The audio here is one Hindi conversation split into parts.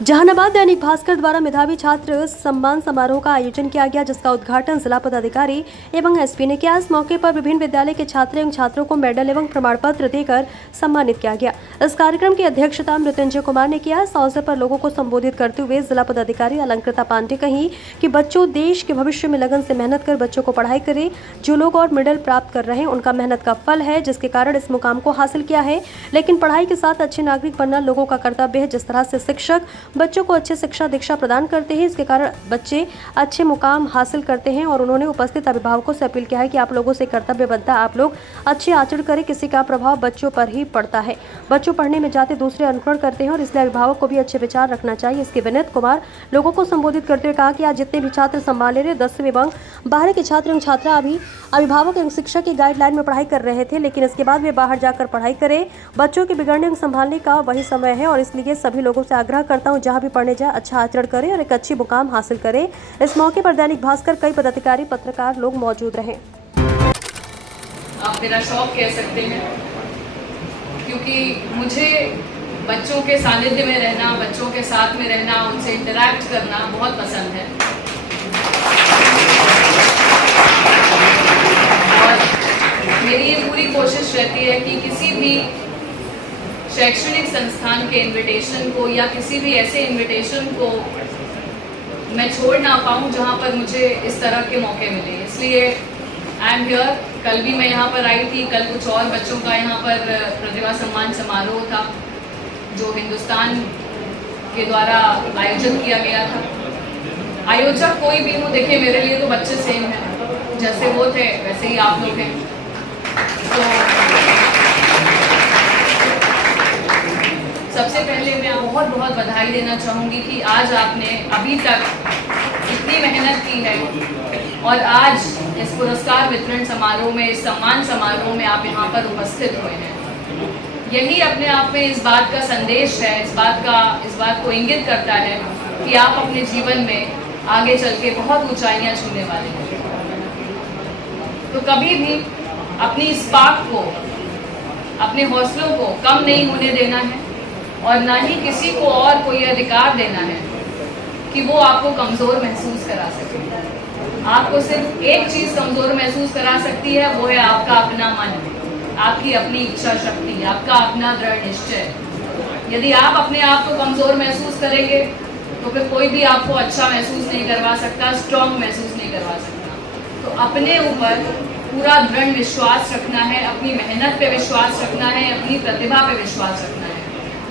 जहानाबाद दैनिक भास्कर द्वारा मेधावी छात्र सम्मान समारोह का आयोजन किया गया, जिसका उद्घाटन जिला पदाधिकारी एवं एसपी ने किया। इस मौके पर विभिन्न विद्यालय के छात्र एवं छात्रों को मेडल एवं प्रमाण पत्र देकर सम्मानित किया गया। इस कार्यक्रम की अध्यक्षता मृत्युंजय कुमार ने किया। इस अवसर पर लोगों को संबोधित करते हुए जिला पदाधिकारी अलंकृता पांडे कही कि बच्चों, देश के भविष्य में लगन से मेहनत कर बच्चों को पढ़ाई करें। जो लोग और मेडल प्राप्त कर रहे हैं उनका मेहनत का फल है, जिसके कारण इस मुकाम को हासिल किया है। लेकिन पढ़ाई के साथ अच्छे नागरिक बनना लोगों का कर्तव्य है। जिस तरह से शिक्षक बच्चों को अच्छे शिक्षा दीक्षा प्रदान करते हैं, इसके कारण बच्चे अच्छे मुकाम हासिल करते हैं। और उन्होंने उपस्थित अभिभावकों से अपील किया है कि आप लोगों से कर्तव्य बनता है, आप लोग अच्छे आचरण करें। किसी का प्रभाव बच्चों पर ही पड़ता है। बच्चों पढ़ने में जाते दूसरे अनुकरण करते हैं और इसलिए अभिभावक को भी अच्छे विचार रखना चाहिए। इसके विनीत कुमार लोगों को संबोधित करते हुए कहा कि आज जितने भी छात्र संभाले रहे 10वीं एवं 12वीं के छात्र एवं छात्रा अभी अभिभावक एवं शिक्षक की गाइडलाइन में पढ़ाई कर रहे थे, लेकिन इसके बाद वे बाहर जाकर पढ़ाई करें। बच्चों के बिगड़ने एवं संभालने का वही समय है और इसलिए सभी लोगों से आग्रह करता हूं, जहां भी पढ़ने जाए अच्छा आचरण करें और एक अच्छी मुकाम हासिल करें। इस मौके पर दैनिक भास्कर कई पदाधिकारी पत्रकार लोग मौजूद रहे। आप मेरा शौक कह सकते हैं, क्योंकि मुझे बच्चों के सानिध्य में रहना, बच्चों के साथ में रहना, उनसे इंटरैक्ट करना बहुत पसंद है। और मेरी ये पूरी कोशिश रहती है कि किसी भी शैक्षणिक संस्थान के इनविटेशन को या किसी भी ऐसे इनविटेशन को मैं छोड़ ना पाऊँ जहाँ पर मुझे इस तरह के मौके मिले। इसलिए आई एम हियर। कल भी मैं यहाँ पर आई थी। कल कुछ और बच्चों का यहाँ पर प्रतिभा सम्मान समारोह था जो हिंदुस्तान के द्वारा आयोजित किया गया था। आयोजक कोई भी हो, देखिए मेरे लिए तो बच्चे सेम हैं, जैसे वो थे वैसे ही आप लोग हैं। तो सबसे पहले मैं बहुत बहुत बधाई देना चाहूँगी कि आज आपने अभी तक इतनी मेहनत की है और आज इस पुरस्कार वितरण समारोह में, इस सम्मान समारोह में आप यहाँ पर उपस्थित हुए हैं। यही अपने आप में इस बात का संदेश है, इस बात को इंगित करता है कि आप अपने जीवन में आगे चल के बहुत ऊंचाइयाँ छूने वाले हैं। तो कभी भी अपनी स्पार्क को, अपने हौसलों को कम नहीं होने देना है और ना ही किसी को और कोई अधिकार देना है कि वो आपको कमज़ोर महसूस करा सके। आपको सिर्फ एक चीज़ कमज़ोर महसूस करा सकती है, वो है आपका अपना मन, आपकी अपनी इच्छा शक्ति, आपका अपना दृढ़ निश्चय। यदि आप अपने आप को कमज़ोर महसूस करेंगे तो फिर कोई भी आपको अच्छा महसूस नहीं करवा सकता, स्ट्रॉन्ग महसूस नहीं करवा सकता। तो अपने ऊपर पूरा दृढ़ विश्वास रखना है, अपनी मेहनत पे विश्वास रखना है, अपनी प्रतिभा पे विश्वास रखना है।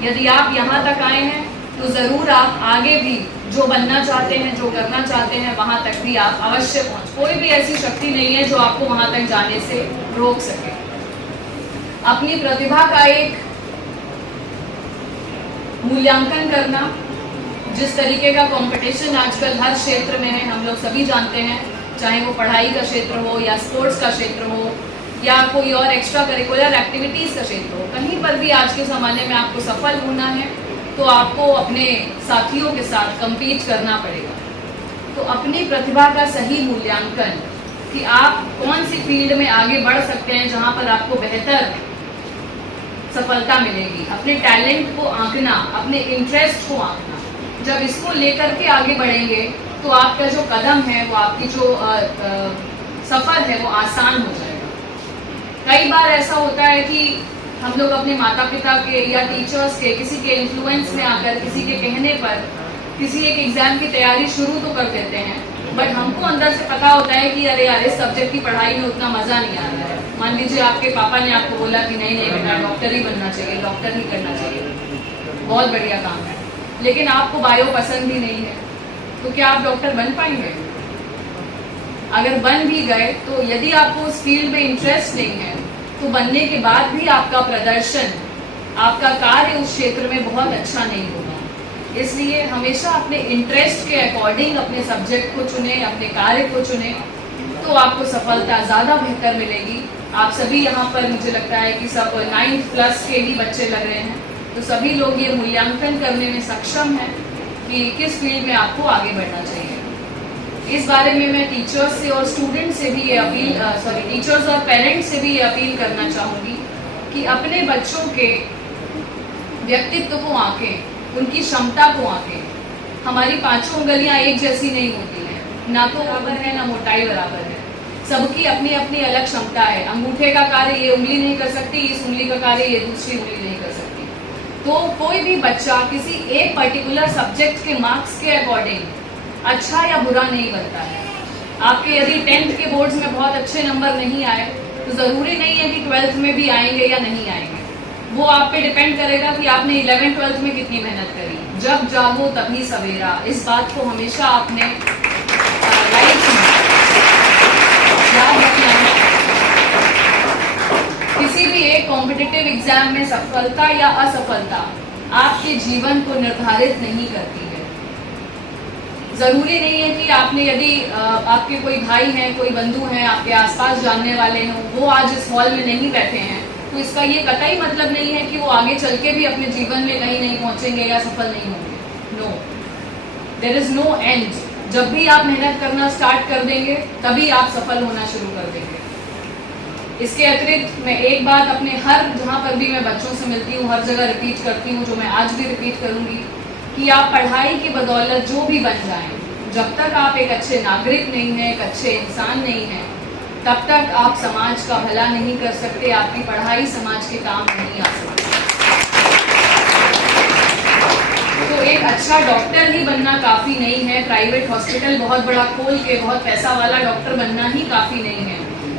यदि आप यहाँ तक आए हैं तो ज़रूर आप आगे भी जो बनना चाहते हैं, जो करना चाहते हैं, वहाँ तक भी आप अवश्य पहुँच। कोई भी ऐसी शक्ति नहीं है जो आपको वहाँ तक जाने से रोक सके। अपनी प्रतिभा का एक मूल्यांकन करना, जिस तरीके का कंपटीशन आजकल हर क्षेत्र में है, हम लोग सभी जानते हैं, चाहे वो पढ़ाई का क्षेत्र हो या स्पोर्ट्स का क्षेत्र हो या कोई और एक्स्ट्रा करिकुलर एक्टिविटीज़ का क्षेत्र हो, कहीं पर भी आज के ज़माने में आपको सफल होना है तो आपको अपने साथियों के साथ कम्पीट करना पड़ेगा। तो अपनी प्रतिभा का सही मूल्यांकन कि आप कौन सी फील्ड में आगे बढ़ सकते हैं जहाँ पर आपको बेहतर सफलता मिलेगी। अपने टैलेंट को आंकना, अपने इंटरेस्ट को आंकना। जब इसको लेकर के आगे बढ़ेंगे तो आपका जो कदम है, वो आपकी जो सफ़र है वो आसान हो जाएगा। कई बार ऐसा होता है कि हम लोग अपने माता पिता के या टीचर्स के, किसी के इन्फ्लुएंस में आकर, किसी के कहने पर किसी एक एग्ज़ाम की तैयारी शुरू तो कर देते हैं, बट हमको अंदर से पता होता है कि अरे यार, इस सब्जेक्ट की पढ़ाई में उतना मज़ा नहीं आ रहा है। मान लीजिए आपके पापा ने आपको बोला कि नहीं नहीं बेटा, डॉक्टर ही बनना चाहिए, डॉक्टर ही करना चाहिए, बहुत बढ़िया काम है, लेकिन आपको बायो पसंद ही नहीं है, तो क्या आप डॉक्टर बन पाएंगे? अगर बन भी गए तो यदि आपको उस फील्ड में इंटरेस्ट नहीं है तो बनने के बाद भी आपका प्रदर्शन, आपका कार्य उस क्षेत्र में बहुत अच्छा नहीं होगा। इसलिए हमेशा अपने इंटरेस्ट के अकॉर्डिंग अपने सब्जेक्ट को चुने, अपने कार्य को चुने, तो आपको सफलता ज़्यादा बेहतर मिलेगी। आप सभी यहाँ पर, मुझे लगता है कि सब 9th प्लस के ही बच्चे लग रहे हैं, तो सभी लोग ये मूल्यांकन करने में सक्षम हैं कि किस फील्ड में आपको आगे बढ़ना चाहिए। इस बारे में मैं टीचर्स से और स्टूडेंट से भी ये अपील, टीचर्स और पेरेंट्स से भी ये अपील करना चाहूँगी कि अपने बच्चों के व्यक्तित्व को आंकें, उनकी क्षमता को आंकें। हमारी पांचों उंगलियां एक जैसी नहीं होती हैं, ना तो बराबर है ना मोटाई बराबर है। सबकी अपनी अपनी अलग क्षमता है। अंगूठे का कार्य ये उंगली नहीं कर सकती, इस उंगली का कार्य ये दूसरी उंगली नहीं कर सकती। तो कोई भी बच्चा किसी एक पर्टिकुलर सब्जेक्ट के मार्क्स के अकॉर्डिंग अच्छा या बुरा नहीं बनता है। आपके यदि 10th के बोर्ड्स में बहुत अच्छे नंबर नहीं आए तो ज़रूरी नहीं है कि 12th में भी आएंगे या नहीं आएंगे। वो आप पे डिपेंड करेगा कि आपने 11th 12th में कितनी मेहनत करी। जब जागो तभी सवेरा, इस बात को हमेशा आपने लाइफ में याद रखना है। किसी भी एक कॉम्पिटिटिव एग्जाम में सफलता या असफलता आपके जीवन को निर्धारित नहीं करती है। जरूरी नहीं है कि आपने यदि आपके कोई भाई हैं, कोई बंधु हैं, आपके आसपास जानने वाले हैं, वो आज इस हॉल में नहीं बैठे हैं तो इसका ये कतई मतलब नहीं है कि वो आगे चल के भी अपने जीवन में कहीं नहीं पहुंचेंगे या सफल नहीं होंगे। No, there is no end. जब भी आप मेहनत करना स्टार्ट कर देंगे तभी आप सफल होना शुरू कर देंगे। इसके अतिरिक्त मैं एक बात अपने जहाँ पर भी मैं बच्चों से मिलती हूँ हर जगह रिपीट करती हूँ, जो मैं आज भी रिपीट करूँगी कि आप पढ़ाई की बदौलत जो भी बन जाएं, जब तक आप एक अच्छे नागरिक नहीं हैं, एक अच्छे इंसान नहीं हैं, तब तक आप समाज का भला नहीं कर सकते। आपकी पढ़ाई समाज के काम नहीं आ सकती। तो एक अच्छा डॉक्टर ही बनना काफ़ी नहीं है, प्राइवेट हॉस्पिटल बहुत बड़ा खोल के बहुत पैसा वाला डॉक्टर बनना ही काफ़ी नहीं है,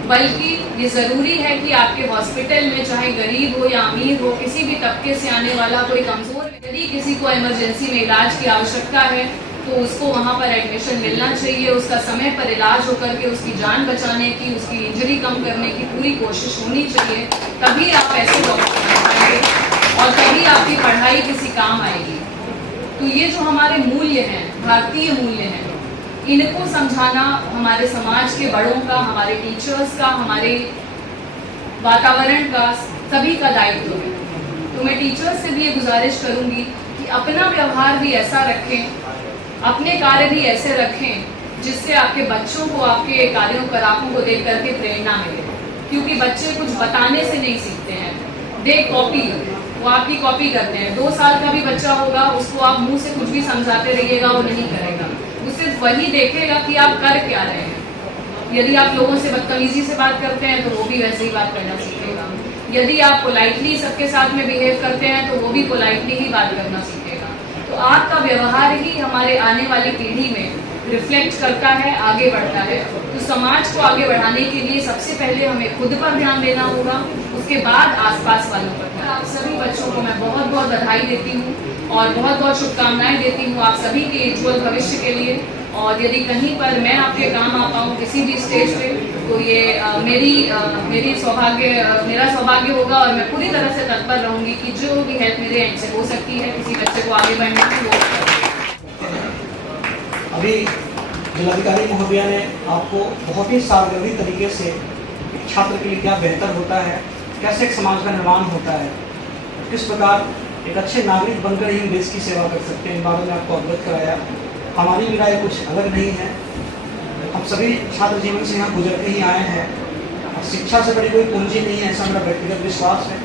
बल्कि ये ज़रूरी है कि आपके हॉस्पिटल में चाहे गरीब हो या अमीर हो, किसी भी तबके से आने वाला कोई कमज़ोर, यदि किसी को इमरजेंसी में इलाज की आवश्यकता है तो उसको वहाँ पर एडमिशन मिलना चाहिए। उसका समय पर इलाज होकर के उसकी जान बचाने की, उसकी इंजरी कम करने की पूरी कोशिश होनी चाहिए। तभी आप ऐसे डॉक्टर बन पाएंगे और तभी आपकी पढ़ाई किसी काम आएगी। तो ये जो हमारे मूल्य हैं, भारतीय मूल्य हैं, इनको समझाना हमारे समाज के बड़ों का, हमारे टीचर्स का, हमारे वातावरण का, सभी का दायित्व है। तो मैं टीचर्स से भी ये गुजारिश करूंगी कि अपना व्यवहार भी ऐसा रखें, अपने कार्य भी ऐसे रखें जिससे आपके बच्चों को आपके कार्यों करापों को देख करके प्रेरणा मिले। क्योंकि बच्चे कुछ बताने से नहीं सीखते हैं, दे कॉपी, वो आपकी कॉपी करते हैं। 2 साल का भी बच्चा होगा, उसको आप मुंह से कुछ भी समझाते रहिएगा वो नहीं करेगा, वो सिर्फ वही देखेगा कि आप कर क्या रहे हैं। यदि आप लोगों से बदतमीजी से बात करते हैं तो वो भी वैसे ही बात करना सीखेगा। यदि आप पोलाइटली सबके साथ में बिहेव करते हैं तो वो भी पोलाइटली ही बात करना सीखेगा। तो आपका व्यवहार ही हमारे आने वाली पीढ़ी में रिफ्लेक्ट करता है, आगे बढ़ता है। तो समाज को आगे बढ़ाने के लिए सबसे पहले हमें खुद पर ध्यान देना होगा, उसके बाद आसपास वालों पर। आप सभी बच्चों को मैं बहुत बहुत बधाई देती हूँ और बहुत बहुत शुभकामनाएं देती हूँ आप सभी के उज्ज्वल भविष्य के लिए। और यदि कहीं पर मैं आपके काम आ पाऊँ किसी भी स्टेज पे तो ये मेरा सौभाग्य होगा और मैं पूरी तरह से तत्पर रहूंगी कि जो भी हेल्प मेरे एंड से हो सकती है किसी बच्चे को आगे बढ़ने की वो। अभी जिलाधिकारी महोदया ने आपको बहुत ही सावधानी तरीके से एक छात्र के लिए क्या बेहतर होता है, कैसे एक समाज का निर्माण होता है, किस प्रकार एक अच्छे नागरिक बनकर ही देश की सेवा कर सकते हैं, इन बारे में आपको अवगत कराया। हमारी भी राय कुछ अलग नहीं है। हम सभी छात्र जीवन से यहाँ गुजर के ही आए हैं और शिक्षा से बड़ी कोई पूंजी नहीं है, ऐसा मेरा व्यक्तिगत विश्वास है।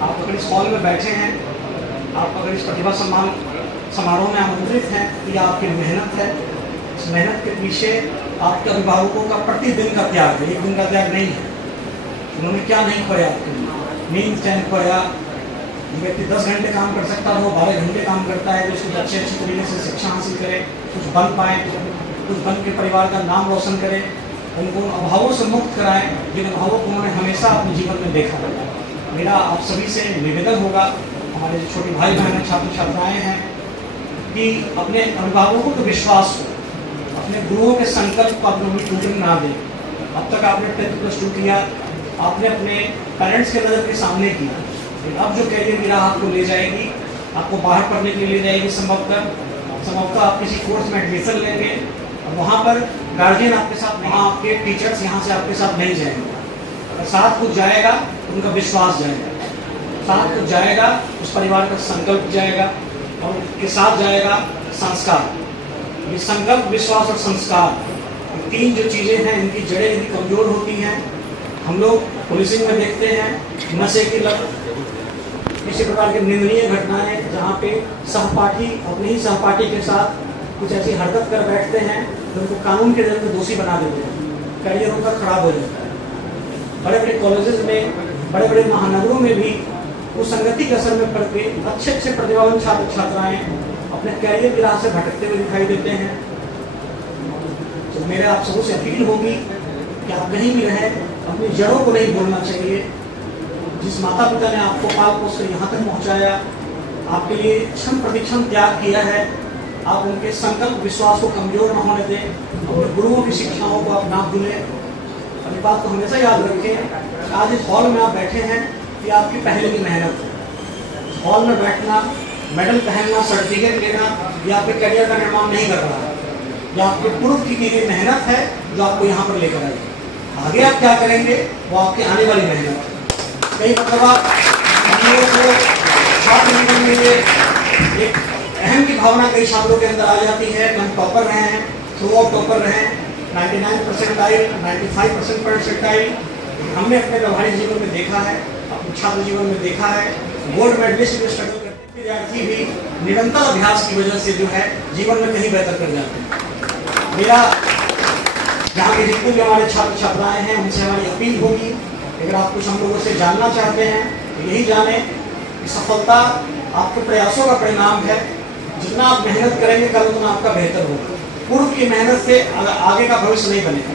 आप अगर इस हॉल में बैठे हैं, आप अगर इस प्रतिभा सम्मान समारोह में आमंत्रित हैं तो यह आपकी मेहनत है। इस मेहनत के पीछे आपके अभिभावकों का प्रतिदिन का त्याग है, एक दिन का त्याग नहीं है। उन्होंने क्या नहीं खोया आपके लिए, नींद चैन खोया। व्यक्ति 10 घंटे काम कर सकता है, वो 12 घंटे काम करता है, जो उसको अच्छे तरीके से शिक्षा हासिल करे, कुछ बन पाए, कुछ बन के परिवार का नाम रोशन करे, उनको अभावों से मुक्त कराएं जिन अभावों को उन्होंने हमेशा अपने जीवन में देखा। मेरा आप सभी से निवेदन होगा, हमारे जो छोटे भाई बहन छात्र छात्राएँ हैं, कि अपने अभिभावकों को विश्वास हो, अपने गुरुओं के संकल्प को अपने टूटने ना दें। अब तक आपने 10th+2 किया, आपने अपने पेरेंट्स के नज़र के सामने किया, अब जो करियर की राह आपको ले जाएगी, आपको बाहर पढ़ने के लिए ले जाएगी। संभवतः आप किसी कोर्स में एडमिशन लेंगे और वहाँ पर गार्जियन आपके साथ, वहाँ आपके टीचर्स यहाँ से आपके साथ नहीं जाएंगे। अगर साथ कुछ जाएगा तो उनका विश्वास जाएगा, साथ कुछ जाएगा उस परिवार का संकल्प जाएगा और उसके साथ जाएगा संस्कार। ये संकल्प, विश्वास और संस्कार, ये 3 जो चीज़ें हैं, इनकी जड़ें यदि कमज़ोर होती हैं, हम लोग पुलिसिंग में देखते हैं नशे की लत, किसी प्रकार की निंदनीय घटनाएं जहाँ पे सहपाठी अपने ही सहपाठी के साथ कुछ ऐसी हरकत कर बैठते हैं जो उनको कानून के जरिए दोषी बना देते हैं, करियर उनका खराब हो जाता है। बड़े बड़े कॉलेजेस में, बड़े बड़े महानगरों में भी उस संगति के असर में पड़ के अच्छे अच्छे प्रतिभावान छात्र छात्राएं अपने करियर की राह से भटकते हुए दिखाई देते हैं। तो मेरे आप सबों से अपील होगी कि आप कहीं भी रहें, अपनी जड़ों को नहीं भूलना चाहिए। जिस माता पिता ने आपको पाल पोस कर यहाँ तक पहुँचाया, आपके लिए क्षण प्रतिक्षण त्याग किया है, आप उनके संकल्प विश्वास को कमजोर न होने दें, अपने गुरुओं की शिक्षाओं को आप ना भूलें। अपनी बात को हमेशा याद रखें। आज इस हॉल में आप बैठे हैं, ये आपकी पहले की मेहनत है। हॉल में बैठना, मेडल पहनना, सर्टिफिकेट लेना, ये आपके करियर का निर्माण नहीं कर रहा है। यह आपके पूर्व की गई मेहनत है जो आपको यहाँ पर लेकर आई। आगे आप क्या करेंगे वो आपकी आने वाली मेहनत है। कई मतलब हम लोगों को छात्र जीवन में एक अहम की भावना कई छात्रों के अंदर आ जाती है। हम टॉपर रहे हैं, थ्रू आउट टॉपर रहे हैं, 99% आई, 95% आई। हमने अपने व्यवहारिक जीवन में देखा है, अपने छात्र जीवन में देखा है, गोल्ड मेडलिस्ट में स्ट्रगल करते विद्यार्थी भी निरंतर अभ्यास की वजह से जो है जीवन में कहीं बेहतर कर जाते हैं। मेरा यहाँ के जितने भी हमारे छात्र छात्राएं हैं उनसे हमारी अपील होगी, अगर आप कुछ हम लोगों से जानना चाहते हैं तो यही जाने कि सफलता आपके प्रयासों का परिणाम है। जितना आप मेहनत करेंगे कल उतना आपका बेहतर होगा। पूर्व की मेहनत से आगे का भविष्य नहीं बनेगा।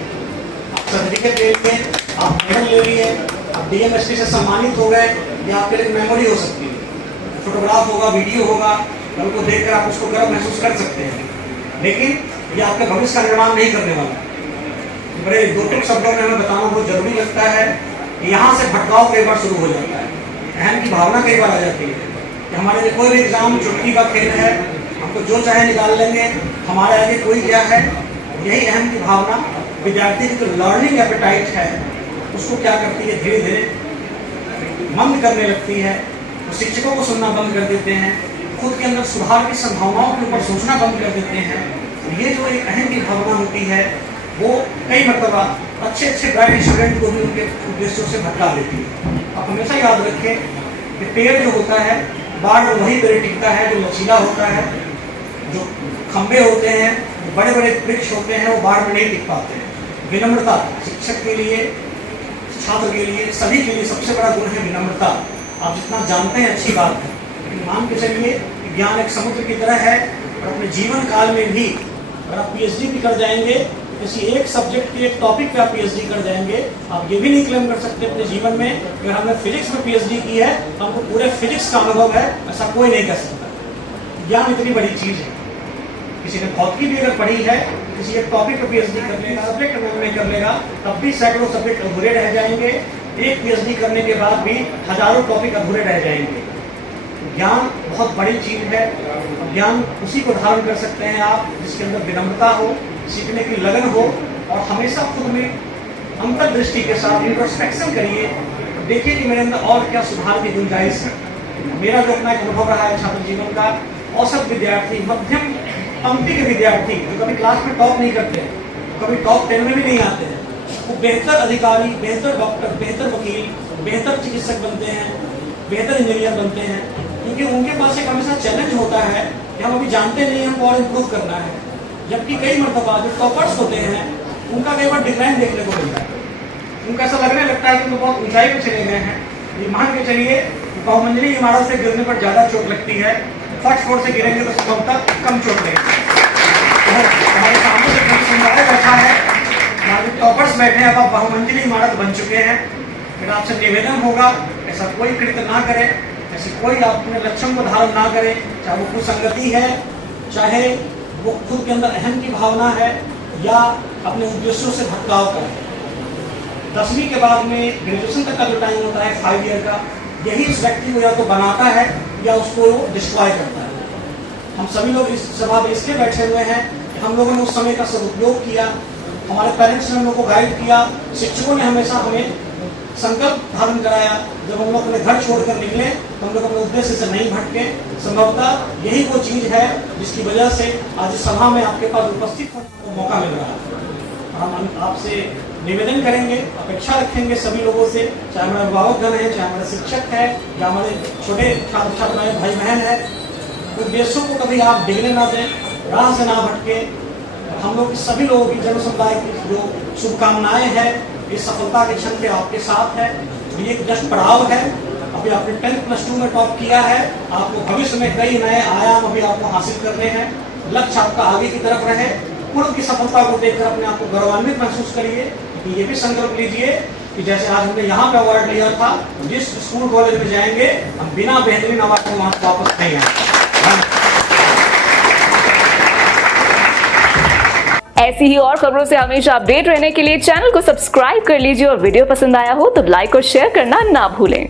आप सर्टिफिकेट ले लिए, आप मेडल ले लिए, आप DMSP से सम्मानित हो गए, ये आपके लिए मेमोरी हो सकती है। फोटोग्राफ होगा, वीडियो होगा, कल को देखकर आप उसको गर्व महसूस कर सकते हैं, लेकिन ये आपके भविष्य का निर्माण नहीं करने वाला। बड़े दो टुक शब्दों में हमें बताना बहुत जरूरी लगता है कि यहाँ से भटकाव कई बार शुरू हो जाता है, अहम की भावना कई बार आ जाती है कि हमारे लिए कोई भी एग्जाम चुटकी का खेल है, हमको जो चाहे निकाल लेंगे, हमारे आगे कोई क्या है। यही अहम की भावना विद्यार्थी की जो लर्निंग एपेटाइट है उसको क्या करती है, धीरे धीरे मंद करने लगती है। तो शिक्षकों को सुनना बंद कर देते हैं, खुद के अंदर सुधार की संभावनाओं के ऊपर सोचना बंद कर देते हैं। ये जो एक अहम की भावना होती है वो कई मरतबा अच्छे अच्छे ब्राइट स्टूडेंट को भी उनके उद्देश्यों से भटका देती है। आप हमेशा याद रखें कि पेड़ जो होता है बाढ़ में वही पेड़ टिकता है जो लचीला होता है। जो खंबे होते हैं, बड़े बड़े वृक्ष होते हैं, वो बाढ़ में नहीं टिक पाते हैं। विनम्रता शिक्षक के लिए, छात्र के लिए, सभी के लिए सबसे बड़ा गुण है विनम्रता। आप जितना जानते हैं अच्छी बात है, लेकिन मान के चलिए ज्ञान एक समुद्र की तरह है और अपने जीवन काल में भी अगर आप PhD भी कर जाएंगे, किसी एक सब्जेक्ट के एक टॉपिक पे आप PhD कर जाएंगे, आप ये भी नहीं क्लेम कर सकते अपने जीवन में अगर हमने फिजिक्स में PhD की है तो हमको पूरे फिजिक्स का अनुभव है, ऐसा कोई नहीं कह सकता। ज्ञान इतनी बड़ी चीज है। किसी ने भौतिकी भी अगर पढ़ी है, किसी एक टॉपिक पे PhD कर लेगा, सब्जेक्ट में कर लेगा, तब भी सैकड़ों सब्जेक्ट अधूरे रह जाएंगे। एक PhD करने के बाद भी हजारों टॉपिक अधूरे रह जाएंगे। ज्ञान बहुत बड़ी चीज है। ज्ञान उसी को धारण कर सकते हैं आप जिसके अंदर विनम्रता हो, सीखने की लगन हो और हमेशा खुद में अंतर्दृष्टि के साथ इंट्रोस्पेक्शन करिए, देखिए कि मेरे अंदर और क्या सुधार की गुंजाइश है। मेरा जो अपना एक अनुभव रहा है छात्र जीवन का, औसत विद्यार्थी, मध्यम पंक्ति के विद्यार्थी जो कभी क्लास में टॉप नहीं करते हैं, कभी टॉप 10 में भी नहीं आते हैं, वो बेहतर अधिकारी, बेहतर डॉक्टर, बेहतर वकील, बेहतर चिकित्सक बनते हैं, बेहतर इंजीनियर बनते हैं, क्योंकि उनके पास एक हमेशा चैलेंज होता है कि हम अभी जानते नहीं, हमको और इम्प्रूव करना है। जबकि कई मरतबा जो टॉपर्स होते हैं उनका कई बार डिक्लाइन देखने को मिलता है। उनको ऐसा लगने लगता है कि वो बहुत ऊंचाई पे चले गए हैं। ये मान के चलिए बहुमंजिली इमारत से गिरने पर ज़्यादा चोट लगती है, फर्स्ट फ्लोर से गिरेंगे तो संभवतः कम चोट लगेगी। हमारे सामने जो समुदाय बैठा है, हमारे टॉपर्स बैठे हैं, अब आप बहुमंजिली इमारत बन चुके हैं। फिर आपसे निवेदन होगा ऐसा कोई कृत्य ना करें, ऐसे कोई अपने लक्ष्यों को धारण ना करें, चाहे वो कुसंगति है, चाहे वो खुद के अंदर अहम की भावना है या अपने उद्देश्यों से भटकाव का है। 10वीं के बाद में ग्रेजुएशन तक का जो टाइम होता है 5 ईयर का, यही उस व्यक्ति को या तो बनाता है या उसको डिस्ट्रॉय करता है। हम सभी लोग इस सभा में इसलिए बैठे हुए हैं कि हम लोगों ने उस समय का सदुपयोग किया, हमारे पेरेंट्स ने हम लोग को गाइड किया, शिक्षकों ने हमेशा हमें संकल्प धारण कराया। जब हम लोग अपने घर छोड़कर निकले तो हम लोग अपने उद्देश्य से नहीं भटके। संभवतः यही वो चीज है जिसकी वजह से आज इस सभा में आपके पास उपस्थित होने का मौका मिल रहा है। हम आपसे निवेदन करेंगे, अपेक्षा रखेंगे सभी लोगों से, चाहे हमारे अभिभावकगण हैं, चाहे हमारे शिक्षक हैं, या हमारे छोटे छात्र छात्राएं भाई बहन हैं, उद्देश्यों को कभी आप डिगने ना दें, राह से ना भटके। हम लोग सभी लोगों की जन समुदाय की जो शुभकामनाएं हैं इस सफलता के क्षण पे आपके साथ है। ये एक जस्ट पड़ाव है। अभी आपने 10th प्लस 2 में टॉप किया है, आपको भविष्य में कई नए आयाम अभी आपको हासिल करने हैं। लक्ष्य आपका आगे की तरफ रहे। पूर्व की सफलता को देखकर अपने आप को गौरवान्वित महसूस करिए। ये भी संकल्प लीजिए कि जैसे आज हमने यहाँ पे अवार्ड लिया था, जिस स्कूल कॉलेज में जाएंगे हम बिना बेहतरीन अवार्ड को वहां से वापस नहीं आएंगे। ऐसी ही और खबरों से हमेशा अपडेट रहने के लिए चैनल को सब्सक्राइब कर लीजिए और वीडियो पसंद आया हो तो लाइक और शेयर करना ना भूलें।